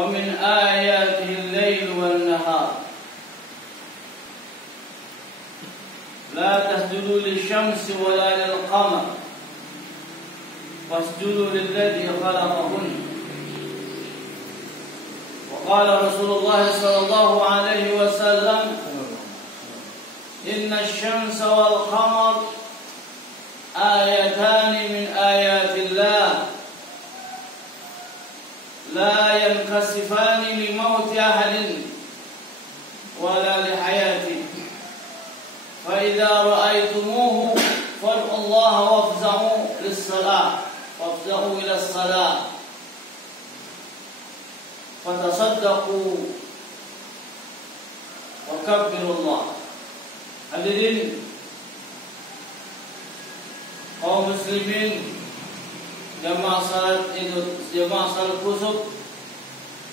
ومن آياته الليل والنهار لا تسجدوا للشمس ولا للقمر واسجدوا للذي خلقهن. وقال رسول الله صلى الله عليه وسلم إن الشمس والقمر آيتان من آيات الله لا ينكسفان لموت أحد ولا لحياته فإذا رأيتموه فادعوا الله وافزعوا للصلاة وافزعوا إلى الصلاة فتصدقوا وكبروا الله. Hadirin kaum muslimin, jamaah salat Idul, jamaah salat kusuf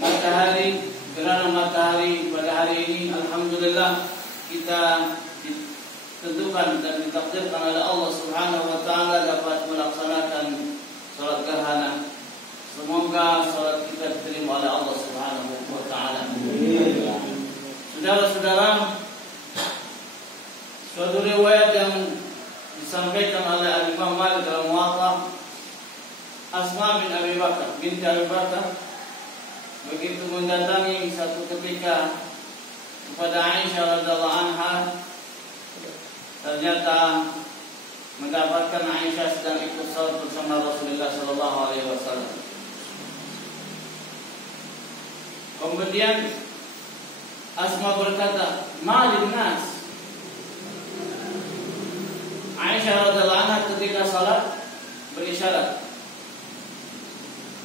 matahari, gerhana matahari pada hari ini, alhamdulillah kita ditentukan dan ditakdirkan oleh Allah Subhanahu wa taala dapat melaksanakan salat gerhana. Semoga salat kita diterima oleh Allah Subhanahu wa taala. Saudara-saudara, suatu riwayat yang disampaikan oleh Imam Malik dalam Muwatta, Asma binti Abi Bakar begitu mendatangi satu ketika kepada Aisyah radhiyallahu anha, ternyata mendapatkan Aisyah sedang ikut salat bersama Rasulullah sallallahu alaihi wasallam. Kemudian Asma berkata, "Malin nas?" Aisyah radhiyallahu anha ketika salat berisyarat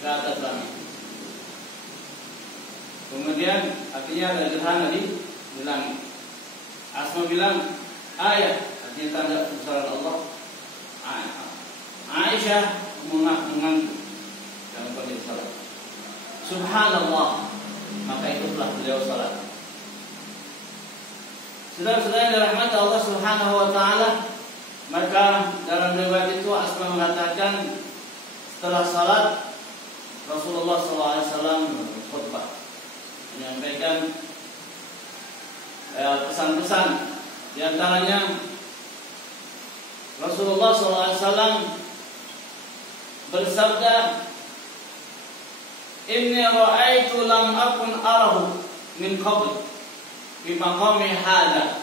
ke atas langit. Kemudian artinya ada gerhana di langit. Asma bilang, ayat, artinya tanda kebesaran Allah. Aisyah mengangguk dalam kondisi salat. Subhanallah, maka ikutlah beliau salat. Saudara-saudara yang dirahmati Allah Subhanahu wa taala, maka dalam riwayat itu Asma mengatakan setelah salat Rasulullah SAW berkhutbah menyampaikan pesan-pesan. Di antaranya Rasulullah SAW bersabda, "Inni ra'aitu lam akun arahu min qabl bi maqami hadha."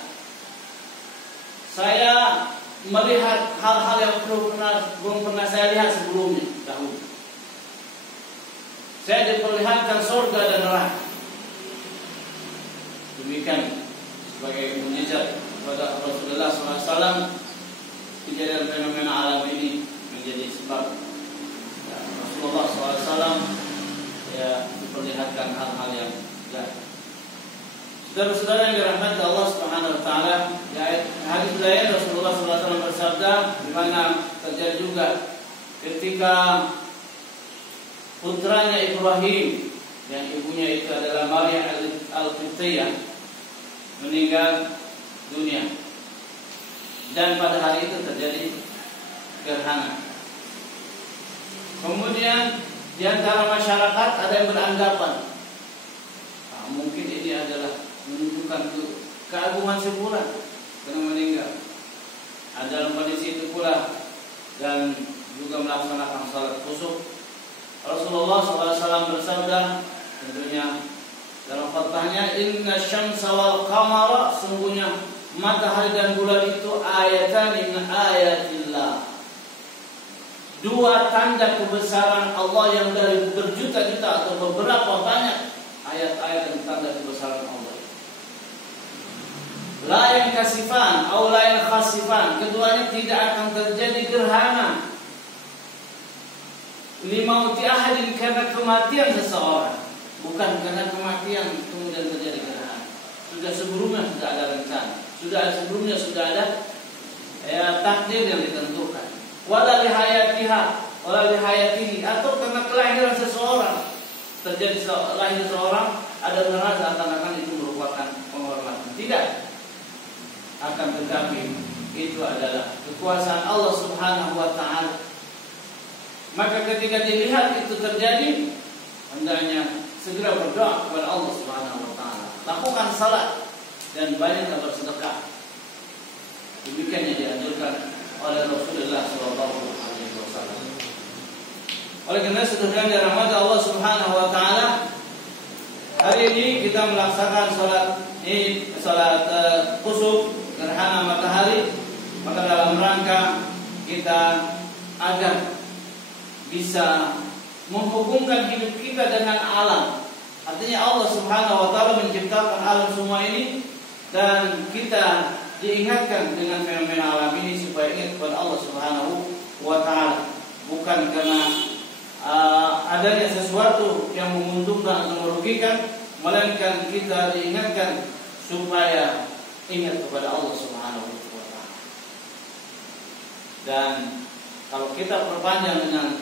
Saya melihat hal-hal yang belum pernah saya lihat sebelumnya dahulu. Saya diperlihatkan surga dan neraka. Demikian sebagai mukjizat kepada Rasulullah SAW, kejadian fenomena alam ini menjadi sebab Rasulullah SAW diperlihatkan hal-hal yang gaib. Saudara-saudara yang dirahmati Allah Subhanahu wa taala, hadis lain Rasulullah SAW bersabda, di mana terjadi juga ketika putranya Ibrahim yang ibunya itu adalah Maryam al-Qibtiyah meninggal dunia, dan pada hari itu terjadi gerhana. Kemudian di antara masyarakat ada yang beranggapan mungkin ini adalah menunjukkan keagungan si fulan karena meninggal. Ada dalam kondisi itu pula dan juga melaksanakan salat kusuf. Rasulullah SAW bersabda, tentunya dalam khutbahnya, "Inna syamsa wal qamara", sungguhnya matahari dan bulan itu ayatan min ayatillah, dua tanda kebesaran Allah yang dari berjuta-juta atau beberapa banyak ayat-ayat dan tanda kebesaran Allah. La yankasifan atau la yankhasifan, keduanya tidak akan terjadi gerhana. Limauti ahadin, karena kematian seseorang, bukan karena kematian kemudian terjadi gerhana. Sudah sebelumnya sudah ada rencana, sudah ada takdir yang ditentukan. Wala lihayatiha, wala lihayatihi, atau karena kelahiran seseorang terjadi lahir seseorang ada gerhana seakan-akan itu merupakan penghormatan. Tidak. Akan tetapi itu adalah kekuasaan Allah Subhanahu wa taala. Maka ketika dilihat itu terjadi, hendaknya segera segera berdoa kepada Allah Subhanahu wa taala. Lakukan salat dan banyaklah bersedekah. Demikian yang dianjurkan oleh Rasulullah sallallahu alaihi wasallam. Oleh karena saudara yang dirahmati Allah Subhanahu wa taala, hari ini kita melaksanakan salat khusuf gerhana matahari, maka dalam rangka kita agar bisa menghubungkan hidup kita dengan alam. Artinya Allah Subhanahu wa taala menciptakan alam semua ini dan kita diingatkan dengan fenomena alam ini supaya ingat kepada Allah Subhanahu wa taala, bukan karena adanya sesuatu yang menguntungkan atau merugikan, melainkan kita diingatkan supaya ingat kepada Allah Subhanahu wa taala. Dan kalau kita perpanjang dengan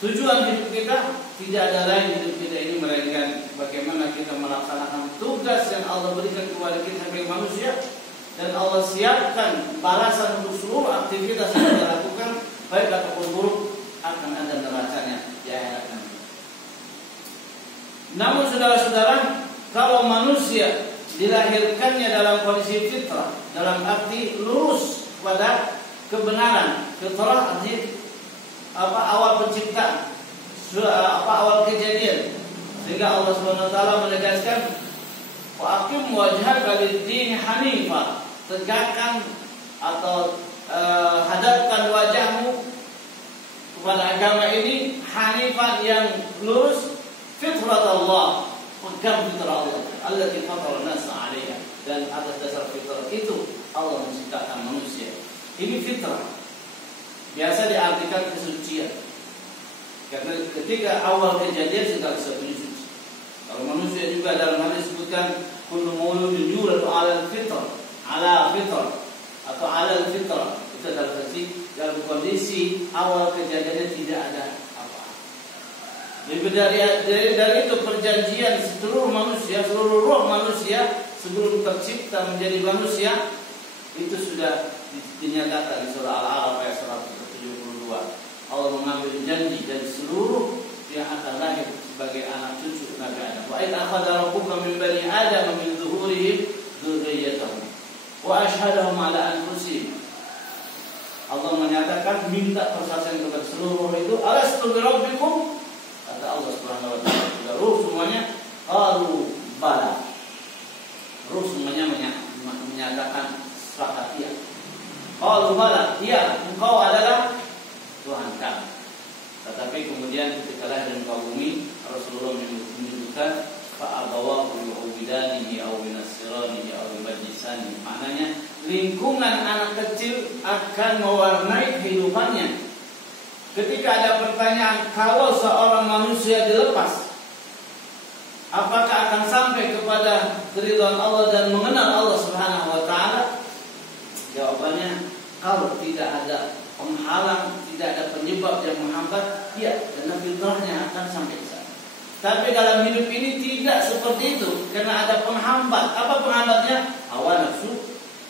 tujuan hidup kita, tidak ada lain hidup kita ini melainkan bagaimana kita melaksanakan tugas yang Allah berikan kepada kita sebagai manusia, dan Allah siapkan balasan untuk seluruh aktivitas yang kita lakukan, baik ataupun buruk, akan ada neracanya di akhirat nanti. Namun saudara-saudara, kalau manusia dilahirkannya dalam kondisi fitrah, dalam arti lurus pada kebenaran, fitrah artinya awal penciptaan, awal kejadian, sehingga Allah Subhanahu wa taala menegaskan wa aqim wajhaka lid-din hanifah, tegakkan atau hadapkan wajahmu kepada agama ini hanifan, yang lurus, fitrat Allah, pegang fitrah Allah allati fatara an-nas 'alaiha, dan atas dasar fitrah itu Allah menciptakan manusia. Ini fitrah biasa diartikan kesucian, karena ketika awal kejadian segala sesuatu suci. Kalau manusia juga dalam hadis disebutkan kullu mauludin yuladu 'ala al-fitrah, ala fitrah atau 'ala al-fitrah, itu dalam kondisi awal kejadiannya tidak ada apa. Lebih dari itu perjanjian seluruh manusia, seluruh roh manusia sebelum tercipta menjadi manusia itu sudah dinyatakan di surah Al-A'raf ayat 172. Allah mengambil janji dari seluruh yang akan lahir sebagai anak cucu Nabi Adam. Wa idza akhadha rabbuka min bani Adam min zuhurihim dzurriyyatahum wa ashhadahum ala anfusihim. Allah menyatakan minta persaksian kepada seluruh itu, alastu bi rabbikum, kata Allah Subhanahu wa taala. Sudah ruh semuanya qalu bala. Ruh semuanya menyatakan sepakat iya. Qalu bala, iya, engkau adalah Tuhan kami. Tetapi kemudian ketika lahir dan kaum bumi, Rasulullah menyebutkan fa'abawahu yu'bidanihi aw yunasiranihi aw yumajjisanihi. Maknanya lingkungan anak kecil akan mewarnai kehidupannya. Ketika ada pertanyaan, kalau seorang manusia dilepas, apakah akan sampai kepada keridhaan Allah dan mengenal Allah Subhanahu wa taala? Jawabannya, kalau tidak ada penghalang, tidak ada penyebab yang menghambat, ya, karena fitrahnya akan sampai ke sana. Tapi dalam hidup ini tidak seperti itu, karena ada penghambat. Apa penghambatnya? Hawa nafsu.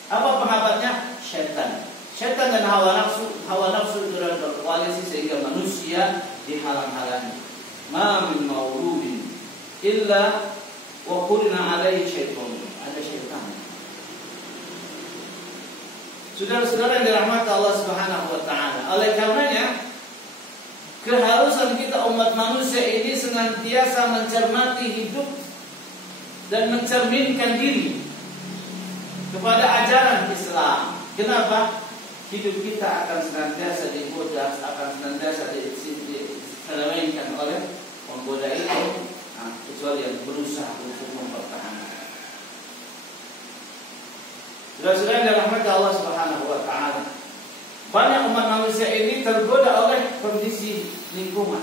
Apa penghambatnya? Syaitan. Syaitan dan hawa nafsu itu adalah berkoalisi sehingga manusia dihalang-halangi. Ma min mauludin illa wa qulna alaihi syaitan. Ada syaitan. Saudara-saudara yang dirahmati Allah Subhanahu wa taala. Oleh karenanya, keharusan kita umat manusia ini senantiasa mencermati hidup dan mencerminkan diri kepada ajaran Islam. Kenapa? Hidup kita akan senantiasa digoda, akan senantiasa diselewengkan oleh penggoda itu, kecuali yang berusaha untuk mempertahankan. Saudara-saudara yang dirahmati Allah Subhanahu wa taala, banyak umat manusia ini tergoda oleh kondisi lingkungan.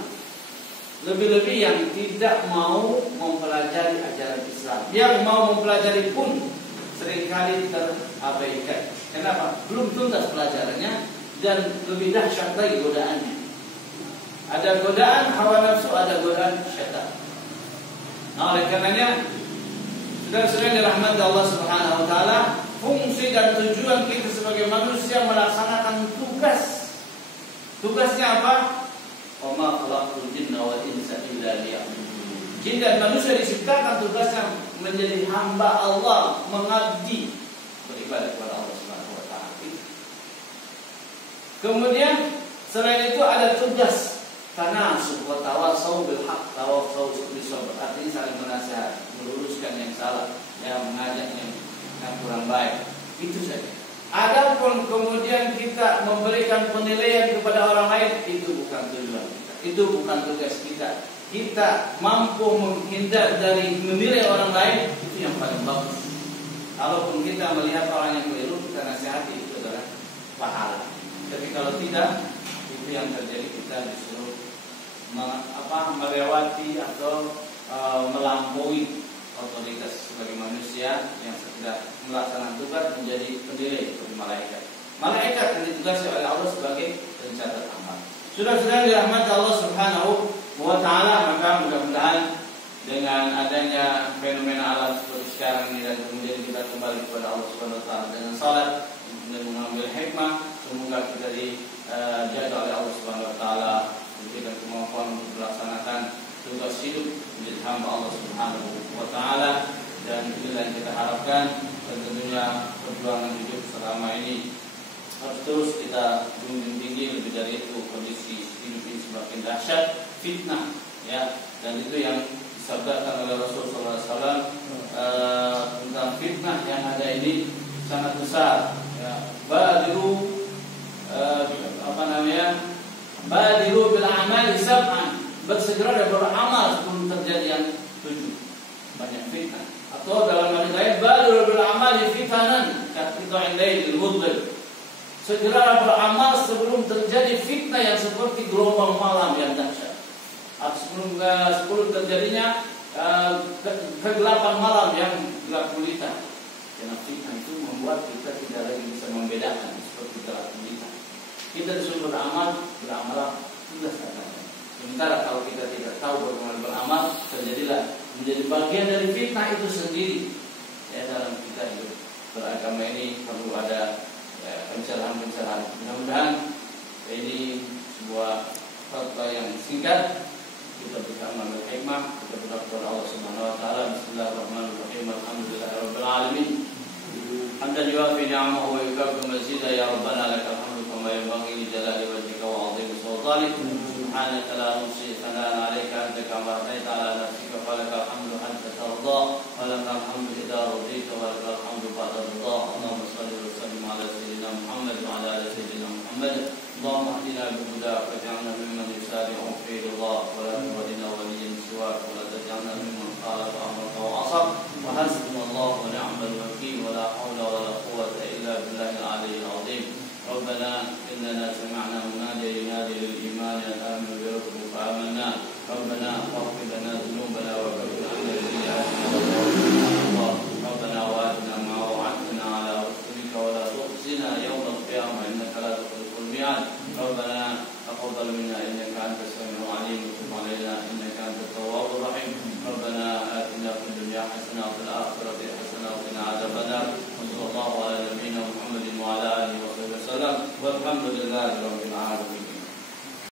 Lebih-lebih yang tidak mau mempelajari ajaran Islam. Yang mau mempelajari pun seringkali terabaikan. Kenapa? Belum tuntas pelajarannya, dan lebih dahsyat lagi godaannya. Ada godaan hawa nafsu, ada godaan syaitan. Nah, oleh karenanya, saudara-saudara yang dirahmati Allah Subhanahu wa taala, fungsi dan tujuan kita sebagai manusia melaksanakan tugas. Tugasnya apa? Wa ma khalaqtul jinna wal insa illa liya'budun. Jin dan manusia diciptakan tugasnya menjadi hamba Allah, mengabdi, beribadah kepada Allah Subhanahu wa taala. Kemudian selain itu ada tugas tanasuh wa tawasau bil haq, tawasau bis sabr, artinya saling menasihat, meluruskan yang salah, yang mengajak yang kurang baik. Itu saja. Adapun kemudian kita memberikan penilaian kepada orang lain, itu bukan tujuan kita. Itu bukan tugas kita. Kita mampu menghindar dari menilai orang lain, itu yang paling bagus. Kalaupun kita melihat orang yang keliru, kita nasihati, itu adalah pahala. Tapi kalau tidak, itu yang terjadi, kita disuruh melewati atau melampaui otoritas sebagai manusia yang sekedar melaksanakan tugas menjadi penilai seperti malaikat. Malaikat yang ditugasi oleh Allah sebagai pencatat amal. Sudah dirahmati Allah Subhanahu wa taala, maka mudah-mudahan dengan adanya fenomena alam seperti sekarang ini dan kemudian kita kembali kepada Allah Subhanahu wa taala dengan salat dan mengambil hikmah, semoga kita dijaga oleh Allah Subhanahu wa taala, diberikan kemampuan untuk melaksanakan tugas hidup menjadi hamba Allah Subhanahu wa taala, dan inilah yang kita harapkan. Dan tentunya perjuangan hidup selama ini harus terus kita junjung tinggi. Lebih dari itu, kondisi hidup ini semakin dahsyat, fitnah, ya, dan itu yang disabdakan oleh Rasulullah SAW tentang fitnah yang ada ini sangat besar. Ya. Badiru Badiru bil amali sab'an, bersegera dan beramal sebelum terjadi yang 7. Banyak fitnah. Atau dalam hadis lain, badiru bil amali fitanan kaqita'il lailil mudlim. Segera beramal sebelum terjadi fitnah yang seperti gelombang malam yang dahsyat. Sebelum terjadinya kegelapan malam yang gelap gulita. Karena fitnah itu membuat kita tidak lagi bisa membedakan seperti gelap gulita. Kita disuruh beramal sudah saja. Sementara kalau kita tidak tahu bagaimana beramal, terjadilah menjadi bagian dari fitnah itu sendiri. Ya, dalam kita hidup beragama ini perlu ada pencerahan-pencerahan. Mudah-mudahan ini sebuah fatwa yang singkat. Kita bersama hikmah, kita berdoa kepada Allah Subhanahu wa taala. Bismillahirrahmanirrahim. Alhamdulillahirabbil alamin. Hamdan yuwafi ni'amahu wa yukafi mazida, ya rabbana lakal hamdu kama yanbaghi li jalali wajhika wa 'azimi sultanik. Subhanaka la nuhsi thana'an 'alaika anta kama athaita 'ala nafsika, falakal hamdu hatta tarda, wa lakal hamdu idza radita, wa lakal hamdu ba'da ridha. Allahumma shalli wa sallim 'ala sayyidina Muhammad wa 'ala ali sayyidina Muhammad. Allahumma ihdina bihudaka waj'alna mimman yusari'u fi ridhak, wa la tuhdina waliyyan siwak, wa la taj'alna mimman khalafa amraka wa 'asaq. Wa hasbunallahu wa ni'mal wakeel, wa la hawla wa la quwwata illa billahil 'aliyyil 'azim. Rabbana innana sami'na munadiyan yunadi lil iman an aminu bi rabbikum fa amanna. Rabbana faghfir lana dhunubana wa kaffir 'anna sayyi'atina. Rabbana wa atina ma wa'adtana 'ala rusulika wa la tukhzina yawmal qiyamah innaka la tukhliful mi'ad. Rabbana taqabbal minna innaka antas samiul 'alim wa tub 'alaina innaka antat tawwabur rahim. Rabbana atina fid dunya hasanah wa fil akhirati hasanah wa qina adzabannar. Sallallahu ala nabiyyina Muhammadin wa ala alihi wa sahbihi wasallam. Walhamdulillahi